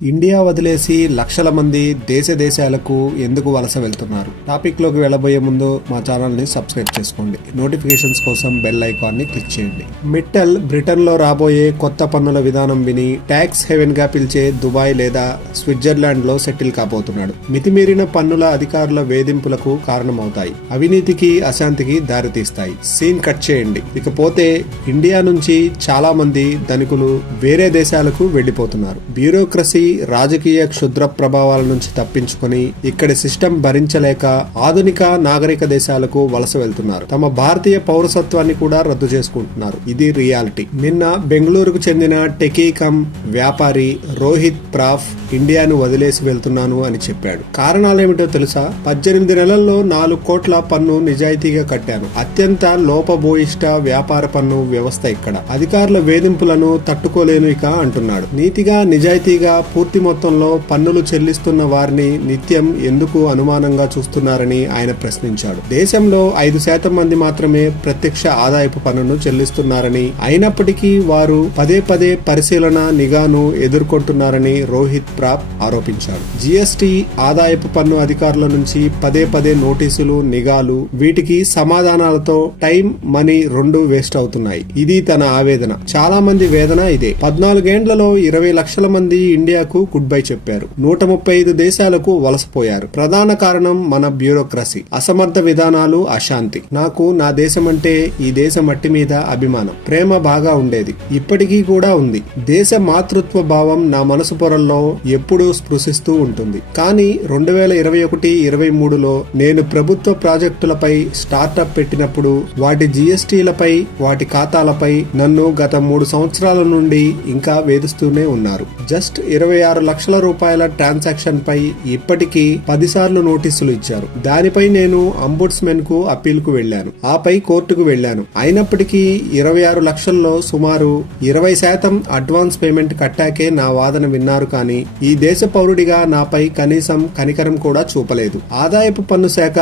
India వదిలేసి లక్షల మంది దేశాలకు ఎందుకు వలస వెళ్తున్నారు? టాపిక్ లోకి వెళ్ళబోయే ముందు మా ఛానల్ ని సబ్స్క్రైబ్ చేసుకోండి. నోటిఫికేషన్స్ కోసం బెల్ ఐకాన్ ని క్లిక్ చేయండి. మిట్టల్ బ్రిటన్ లో రాబోయే కొత్త పన్నుల విధానం విని ట్యాక్స్ హెవెన్ గా పిలిచే దుబాయ్ లేదా స్విట్జర్లాండ్ లో సెటిల్ కాబోతున్నాడు. మితిమీరిన పన్నుల అధికారుల వేధింపులకు కారణమవుతాయి, అవినీతికి అశాంతికి దారితీస్తాయి. సీన్ కట్ చేయండి. ఇకపోతే ఇండియా నుంచి చాలా మంది ధనికులు వేరే దేశాలకు వెళ్లిపోతున్నారు. బ్యూరోక్రసీ, రాజకీయ క్షుద్ర ప్రభావాల నుంచి తప్పించుకొని ఇక్కడి సిస్టమ్ భరించలేక ఆధునిక నాగరిక దేశాలకు వలస వెళ్తున్నారు. తమ భారతీయ పౌరసత్వాన్ని కూడా రద్దు చేసుకుంటున్నారు. ఇది రియాలిటీ. నిన్న బెంగళూరుకు చెందిన టెకీ కమ్ వ్యాపారి రోహిత్ ప్రాఫ్ ఇండియాను వదిలేసి వెళ్తున్నాను అని చెప్పాడు. కారణాలేమిటో తెలుసా? 18 నెలల్లో 4 కోట్ల పన్ను నిజాయితీగా కట్టాను. అత్యంత లోపభూయిష్ట వ్యాపార పన్ను వ్యవస్థ ఇక్కడ. అధికారుల వేధింపులను తట్టుకోలేను ఇక అంటున్నాడు. నీతిగా నిజాయితీగా పూర్తి మొత్తంలో పన్నులు చెల్లిస్తున్న వారిని నిత్యం ఎందుకు అనుమానంగా చూస్తున్నారని ఆయన ప్రశ్నించాడు. దేశంలో 5% మంది మాత్రమే ప్రత్యక్ష ఆదాయపు పన్నును చెల్లిస్తున్నారని, అయినప్పటికీ వారు పదే పదే పరిశీలన, నిఘాను ఎదుర్కొంటున్నారని రోహిత్ ప్రాప్ ఆరోపించాడు. జీఎస్టీ, ఆదాయపు పన్ను అధికారుల నుంచి పదే పదే నోటీసులు, నిఘాలు, వీటికి సమాధానాలతో టైం, మనీ రెండూ వేస్ట్ అవుతున్నాయి. ఇది తన ఆవేదన. చాలా మంది వేదన ఇదే. 14 ఏండ్లలో 20 లక్షల మంది ఇండియాకు గుడ్ బై చెప్పారు. 135 దేశాలకు వలసపోయారు. ప్రధాన కారణం మన బ్యూరోక్రసీ, అసమర్థ విధానాలు, అశాంతి. నాకు నా దేశం అంటే ఈ దేశ మట్టి మీద అభిమానం, ప్రేమ బాగా ఉండేది. ఇప్పటికీ కూడా ఉంది. దేశ మాతృత్వ భావం నా మనసు పొరల్లో ఎప్పుడూ స్పృశిస్తూ ఉంటుంది. కానీ 2021-23లో నేను ప్రభుత్వ ప్రాజెక్టులపై స్టార్టప్ పెట్టినప్పుడు వాటి జీఎస్టీలపై, వాటి ఖాతాలపై నన్ను గత 3 సంవత్సరాల నుండి ఇంకా వేధిస్తూనే ఉన్నారు. జస్ట్ 26 లక్షల రూపాయల ట్రాన్సాక్షన్ పై ఇప్పటికీ 10 సార్లు నోటీసులు ఇచ్చారు. దానిపై నేను అంబుడ్స్మెన్ కు అప్పీల్ కు వెళ్లాను. ఆపై కోర్టుకు వెళ్లాను. అయినప్పటికీ 26 లక్షల్లో సుమారు 20% అడ్వాన్స్ పేమెంట్ కట్టాకే నా వాదన విన్నారు. కానీ ఈ దేశ పౌరుడిగా నాపై కనీసం కనికరం కూడా చూపలేదు. ఆదాయపు పన్ను శాఖ,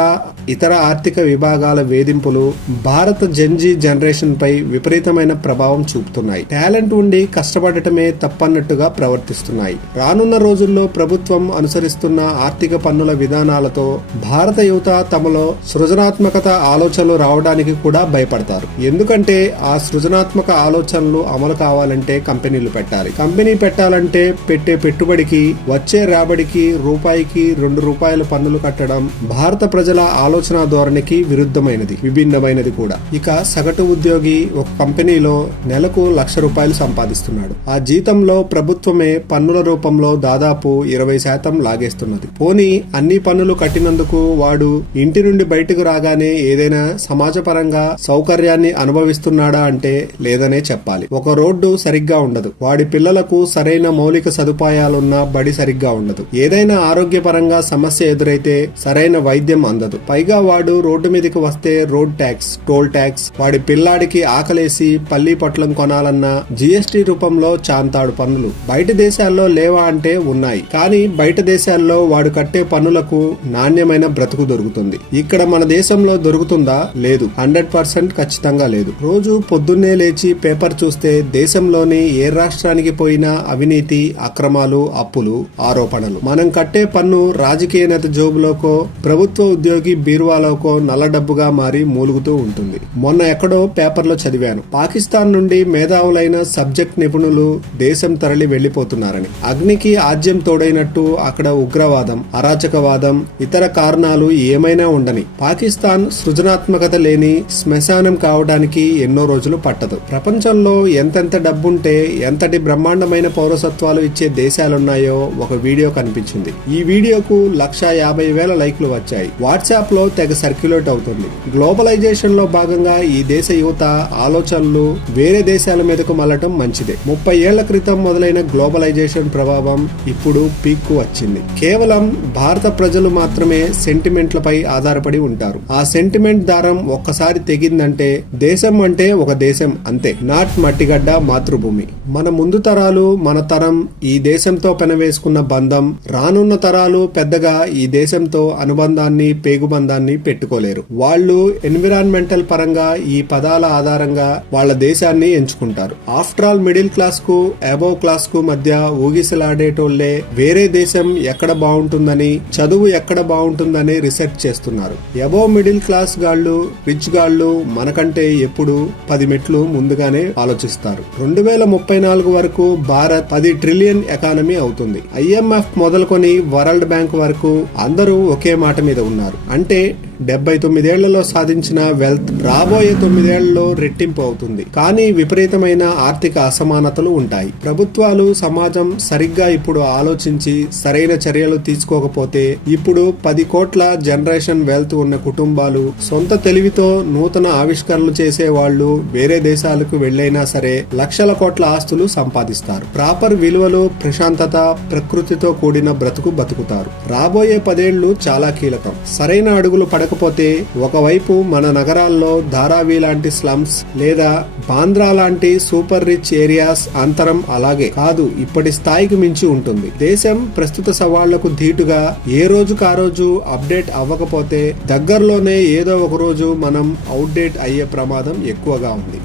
ఇతర ఆర్థిక విభాగాల వేధింపులు భారత జెన్జీ జనరేషన్ పై విపరీతమైన ప్రభావం చూపుతున్నాయి. టాలెంట్ ఉండి కష్టపడటమే తప్పన్నట్టుగా ప్రవర్తిస్తున్నాయి. రానున్న రోజుల్లో ప్రభుత్వం అనుసరిస్తున్న ఆర్థిక పన్నుల విధానాలతో భారత యువత తమలో సృజనాత్మకత ఆలోచనలు రావడానికి కూడా భయపడతారు. ఎందుకంటే ఆ సృజనాత్మక ఆలోచనలు అమలు కావాలంటే కంపెనీలు పెట్టాలి. కంపెనీ పెట్టాలంటే పెట్టే పెట్టుబడికి, వచ్చే రాబడికి రూపాయికి 2 రూపాయల పన్నులు కట్టడం భారత ప్రజల ఆలోచన ధోరణికి విరుద్ధమైనది, విభిన్నమైనది కూడా. ఇక సగటు ఉద్యోగి ఒక కంపెనీలో నెలకు ₹1,00,000 సంపాదిస్తున్నాడు. ఆ జీతంలో ప్రభుత్వమే పన్నుల రూపంలో దాదాపు 20% లాగేస్తున్నది. పోనీ అన్ని పన్నులు కట్టినందుకు వాడు ఇంటి నుండి బయటకు రాగానే ఏదైనా సమాజపరంగా సౌకర్యాన్ని అనుభవిస్తున్నాడా అంటే లేదనే చెప్పాలి. ఒక రోడ్డు సరిగ్గా ఉండదు, వాడి పిల్లలకు సరైన మౌలిక సదుపాయాలున్న బడి సరిగ్గా ఉండదు, ఏదైనా ఆరోగ్యపరంగా సమస్య ఎదురైతే సరైన వైద్యం అందదు. పైగా వాడు రోడ్డు మీదకి వస్తే రోడ్ ట్యాక్స్, టోల్ ట్యాక్స్, వాడి పిల్లాడికి ఆకలేసి పల్లి పొట్లం కొనాలన్నా జీఎస్టీ రూపంలో చాంతాడు పన్నులు. బయట దేశాల్లో లేవా అంటే ఉన్నాయి. కానీ బయట దేశాల్లో వాడు కట్టే పన్నులకు నాణ్యమైన బ్రతుకు దొరుకుతుంది. ఇక్కడ మన దేశంలో దొరుకుతుందా? లేదు. 100% ఖచ్చితంగా లేదు. రోజు పొద్దున్నే లేచి పేపర్ చూస్తే దేశంలోని ఏ రాష్ట్రానికి పోయినా అవినీతి, అక్రమాలు, అప్పులు, ఆరోపణలు. మనం కట్టే పన్ను రాజకీయ నేత జోబులోకో, ప్రభుత్వ ఉద్యోగి బీరువాలోకో నల్ల డబ్బుగా మారి మూలుగుతూ ఉంటుంది. మొన్న ఎక్కడో పేపర్లో చదివాను, పాకిస్తాన్ నుండి మేధావులైన సబ్జెక్ట్ నిపుణులు దేశం తరలి వెళ్లిపోతున్నారని. అగ్నికి ఆజ్యం తోడైనట్టు అక్కడ ఉగ్రవాదం, అరాచకవాదం, ఇతర కారణాలు ఏమైనా ఉండని పాకిస్తాన్ సృజనాత్మకత లేని శ్మశానం కావడానికి ఎన్నో రోజులు పట్టదు. ప్రపంచంలో ఎంతెంత డబ్బుంటే ఎంతటి బ్రహ్మాండమైన పౌరసత్వాలు ఇచ్చే దేశాలున్నాయో ఒక వీడియో కనిపించింది. ఈ వీడియోకు 1,50,000 లైక్లు వచ్చాయి. వాట్సాప్ లో తెగ సర్క్యులేట్ అవుతుంది. గ్లోబలైజేషన్ లో భాగంగా ఈ దేశ యువత ఆలోచనలు వేరే దేశాల మీదకు మళ్లటం మంచిదే. 30 ఏళ్ల క్రితం మొదలైన గ్లోబలైజేషన్ ప్రభావం ఇప్పుడు పీక్ కు వచ్చింది. కేవలం భారత ప్రజలు మాత్రమే సెంటిమెంట్లపై ఆధారపడి ఉంటారు. ఆ సెంటిమెంట్ దారం ఒక్కసారి తెగిందంటే దేశం అంటే ఒక దేశం అంతే, నాట్ మట్టిగడ్డ మాతృభూమి. మన ముందు తరాలు, మన తరం ఈ దేశంతో పెనవేసుకున్న బంధం రానున్న తరాలు పెద్దగా ఈ దేశంతో అనుబంధాన్ని, పేగుబంధాన్ని పెట్టుకోలేరు. వాళ్ళు ఎన్విరాన్మెంటల్ పరంగా ఈ పదాల ఆధారంగా వాళ్ళ దేశాన్ని ఎంచుకుంటారు. ఆఫ్టర్ ఆల్ మిడిల్ క్లాస్ కు, అబోవ్ క్లాస్ కు మధ్య ఊగి తొక్కిసలాడేటోళ్లే వేరే దేశం ఎక్కడ బాగుంటుందని, చదువు ఎక్కడ బాగుంటుందని రీసెర్చ్ చేస్తున్నారు. ఎబో మిడిల్ క్లాస్ గాళ్లు, రిచ్ గాళ్లు మనకంటే ఎప్పుడు 10 మెట్లు ముందుగానే ఆలోచిస్తారు. 2034 వరకు భారత్ 10 ట్రిలియన్ ఎకానమీ అవుతుంది. IMF మొదలుకొని వరల్డ్ బ్యాంక్ వరకు అందరూ ఒకే మాట మీద ఉన్నారు. అంటే 79 ఏళ్లలో సాధించిన వెల్త్ రాబోయే 9 ఏళ్లలో రెట్టింపు అవుతుంది. కానీ విపరీతమైన ఆర్థిక అసమానతలు ఉంటాయి. ప్రభుత్వాలు, సమాజం సరిగ్గా ఇప్పుడు ఆలోచించి సరైన చర్యలు తీసుకోకపోతే ఇప్పుడు 10 కోట్ల జనరేషన్ వెల్త్ ఉన్న కుటుంబాలు, సొంత తెలివితో నూతన ఆవిష్కరణలు చేసే వాళ్ళు వేరే దేశాలకు వెళ్లైనా సరే లక్షల కోట్ల ఆస్తులు సంపాదిస్తారు. ప్రాపర్ విలువలు, ప్రశాంతత, ప్రకృతితో కూడిన బ్రతుకు బతుకుతారు. రాబోయే 10 ఏళ్లు చాలా కీలకం. సరైన అడుగులు పడకపోతే ఒకవైపు మన నగరాల్లో ధారావి లాంటి స్లమ్స్ లేదా బాంద్రా లాంటి సూపర్ రిచ్ ఏరియాస్ అంతరం అలాగే కాదు ఇప్పటి స్థాయికి మించి ఉంటుంది. దేశం ప్రస్తుత సవాళ్లకు ధీటుగా ఏ రోజుకు ఆ రోజు అప్డేట్ అవ్వకపోతే దగ్గరలోనే ఏదో ఒక రోజు మనం అవుట్డేట్ అయ్యే ప్రమాదం ఎక్కువగా ఉంది.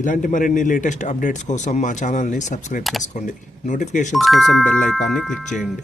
ఇలాంటి మరిన్ని లేటెస్ట్ అప్డేట్స్ కోసం మా ఛానల్ని సబ్స్క్రైబ్ చేసుకోండి. నోటిఫికేషన్స్ కోసం బెల్ ఐకాన్ని క్లిక్ చేయండి.